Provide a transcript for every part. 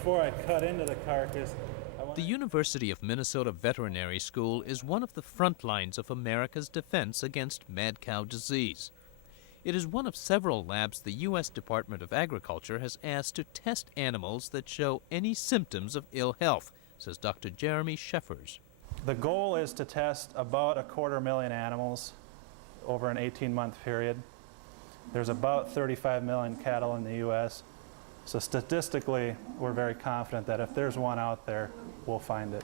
before I cut into the carcass. The University of Minnesota Veterinary School is one of the front lines of America's defense against mad cow disease. It is one of several labs the U.S. Department of Agriculture has asked to test animals that show any symptoms of ill health, says Dr. Jeremy Sheffers. The goal is to test about 250,000 animals over an 18-month period. There's about 35 million cattle in the U.S., so statistically, we're very confident that if there's one out there, we'll find it.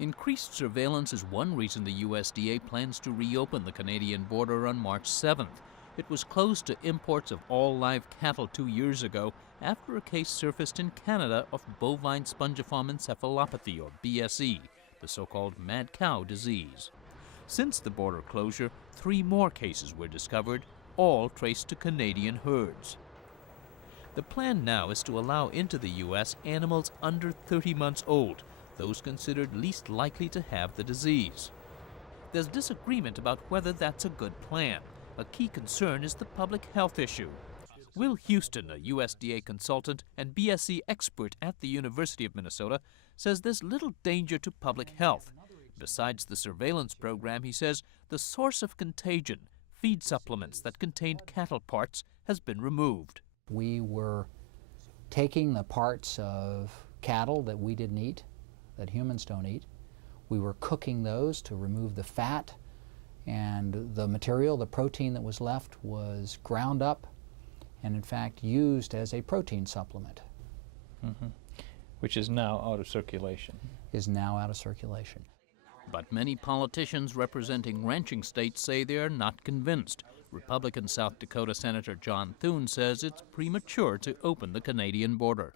Increased surveillance is one reason the USDA plans to reopen the Canadian border on March 7th. It was closed to imports of all live cattle 2 years ago after a case surfaced in Canada of bovine spongiform encephalopathy, or BSE, the so-called mad cow disease. Since the border closure, 3 more cases were discovered, all traced to Canadian herds. The plan now is to allow into the U.S. animals under 30 months old, those considered least likely to have the disease. There's disagreement about whether that's a good plan. A key concern is the public health issue. Will Houston, a USDA consultant and BSE expert at the University of Minnesota, says there's little danger to public health. Besides the surveillance program, he says the source of contagion, feed supplements that contained cattle parts, has been removed. We were taking the parts of cattle that we didn't eat, that humans don't eat. We were cooking those to remove the fat, and the material, the protein that was left, was ground up and in fact used as a protein supplement. Which is now out of circulation. Is now out of circulation. But many politicians representing ranching states say they are not convinced. Republican South Dakota Senator John Thune says it's premature to open the Canadian border.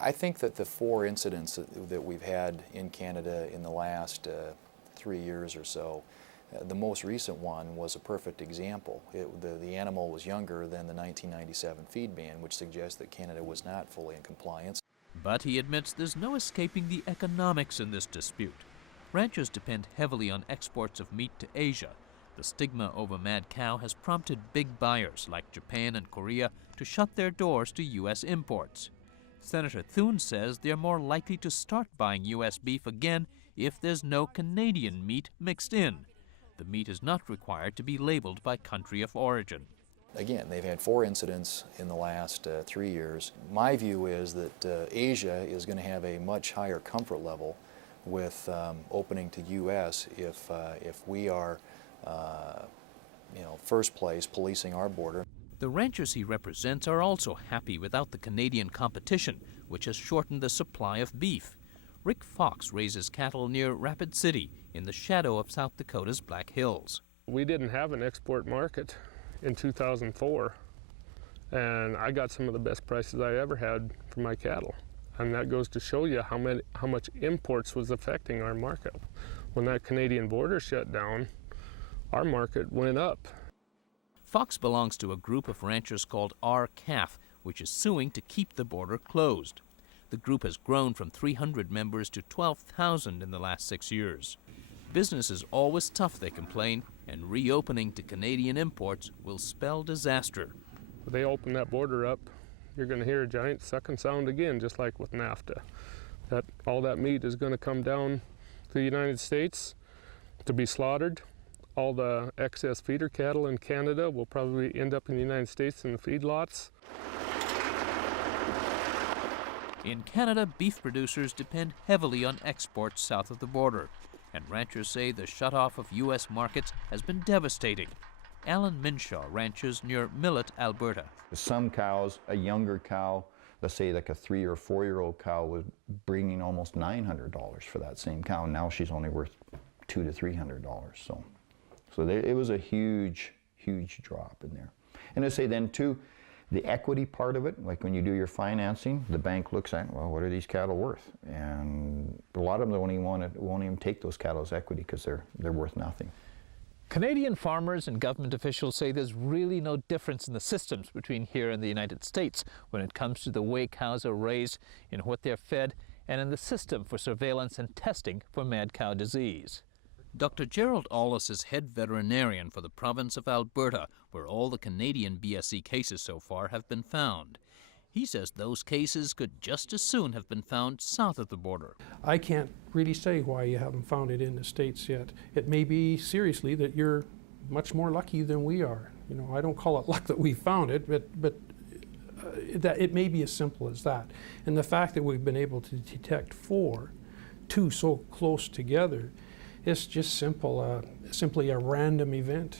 I think that the 4 incidents that we've had in Canada in the last 3 years or so, the most recent one was a perfect example. The animal was younger than the 1997 feed ban, which suggests that Canada was not fully in compliance. But he admits there's no escaping the economics in this dispute. Ranchers depend heavily on exports of meat to Asia. The stigma over mad cow has prompted big buyers like Japan and Korea to shut their doors to U.S. imports. Senator Thune says they're more likely to start buying U.S. beef again if there's no Canadian meat mixed in. The meat is not required to be labeled by country of origin. Again, they've had 4 incidents in the last 3 years. My view is that Asia is going to have a much higher comfort level with opening to U.S. if we are, first place policing our border. The ranchers he represents are also happy without the Canadian competition, which has shortened the supply of beef. Rick Fox raises cattle near Rapid City in the shadow of South Dakota's Black Hills. We didn't have an export market in 2004, and I got some of the best prices I ever had for my cattle. And that goes to show you how much imports was affecting our market. When that Canadian border shut down, our market went up. Fox belongs to a group of ranchers called RCAF, which is suing to keep the border closed. The group has grown from 300 members to 12,000 in the last 6 years. Business is always tough, they complain, and reopening to Canadian imports will spell disaster. If they open that border up, you're going to hear a giant sucking sound again, just like with NAFTA. All that meat is going to come down to the United States to be slaughtered. All the excess feeder cattle in Canada will probably end up in the United States in the feedlots. In Canada, beef producers depend heavily on exports south of the border, and ranchers say the shutoff of U.S. markets has been devastating. Alan Minshaw ranches near Millet, Alberta. Some cows, a younger cow, let's say like a 3 or 4 year old cow, was bringing almost $900 for that same cow. Now she's only worth $200 to $300. So it was a huge, huge drop in there. And I say then too, the equity part of it, like when you do your financing, the bank looks at, well, what are these cattle worth? And a lot of them won't even take those cattle as equity because they're worth nothing. Canadian farmers and government officials say there's really no difference in the systems between here and the United States when it comes to the way cows are raised, in what they're fed, and in the system for surveillance and testing for mad cow disease. Dr. Gerald Alice is head veterinarian for the province of Alberta, where all the Canadian BSE cases so far have been found. He says those cases could just as soon have been found south of the border. I can't really say why you haven't found it in the States yet. It may be seriously that you're much more lucky than we are. You know, I don't call it luck that we found it, but that it may be as simple as that. And the fact that we've been able to detect two so close together, it's just simply a random event.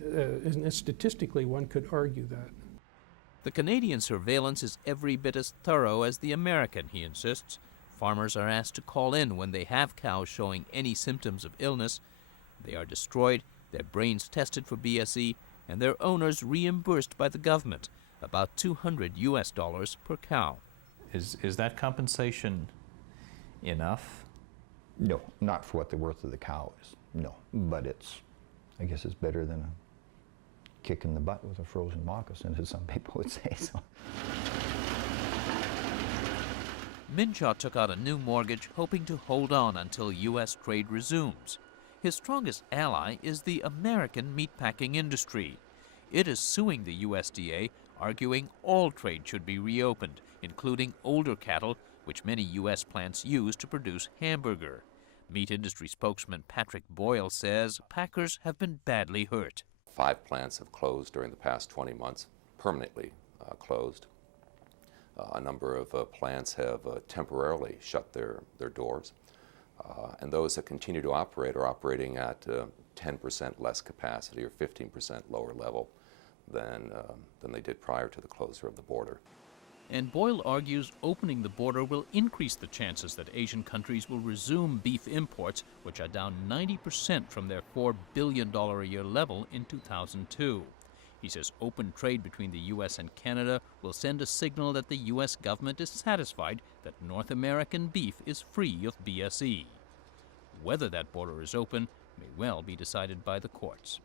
And statistically, one could argue that. The Canadian surveillance is every bit as thorough as the American, he insists. Farmers are asked to call in when they have cows showing any symptoms of illness. They are destroyed, their brains tested for BSE, and their owners reimbursed by the government, about $200 per cow. Is that compensation enough? No, not for what the worth of the cow is, no. But I guess it's better than a kick in the butt with a frozen moccasin, as some people would say. So. Minshaw took out a new mortgage hoping to hold on until U.S. trade resumes. His strongest ally is the American meatpacking industry. It is suing the USDA, arguing all trade should be reopened, including older cattle, which many U.S. plants use to produce hamburger. Meat industry spokesman Patrick Boyle says packers have been badly hurt. 5 plants have closed during the past 20 months, permanently closed. A number of plants have temporarily shut their doors. And those that continue to operate are operating at 10% less capacity or 15% lower level than they did prior to the closure of the border. And Boyle argues opening the border will increase the chances that Asian countries will resume beef imports, which are down 90% from their $4 billion a year level in 2002. He says open trade between the U.S. and Canada will send a signal that the U.S. government is satisfied that North American beef is free of BSE. Whether that border is open may well be decided by the courts.